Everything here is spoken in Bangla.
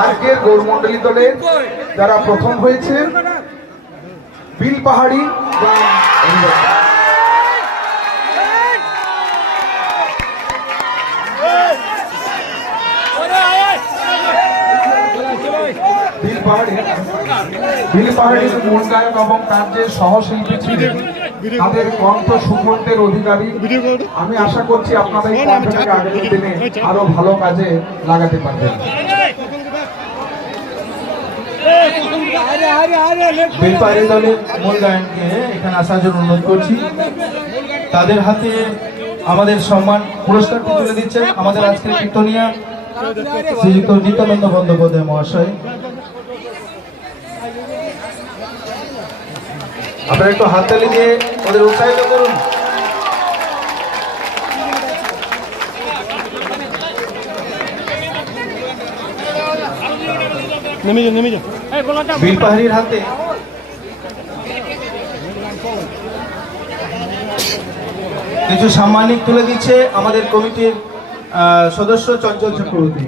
আজকের গৌরমন্ডলী দলের যারা প্রথম হয়েছে বিলপাহাড়ি বিলপাহাড়ির মূল গায়ক এবং তার যে সহশিল্পী ছিলেন তাদের কণ্ঠ সুকণ্ঠের অধিকারী। আমি আশা করছি আপনাদের এই কণ্ঠটাকে আগামী দিনে আরো ভালো কাজে লাগাতে পারবেন। বিলপাহাড়ি দলের মূল গায়ককে এখানে আসার জন্য অনুরোধ করছি। তাদের হাতে আমাদের সম্মান পুরস্কারটি তুলে দিচ্ছেন আমাদের আজকের কীর্তনিয়া শ্রীযুক্ত নিত্যানন্দ বন্দ্যোপাধ্যায় মহাশয়। আপনারা একটু হাততালি দিয়ে ওদের উৎসাহিত করুন। বিলপাহাড়ির হাতে কিছু সাম্মানিক তুলে দিচ্ছে আমাদের কমিটির সদস্য চঞ্চল চক্রবর্তী।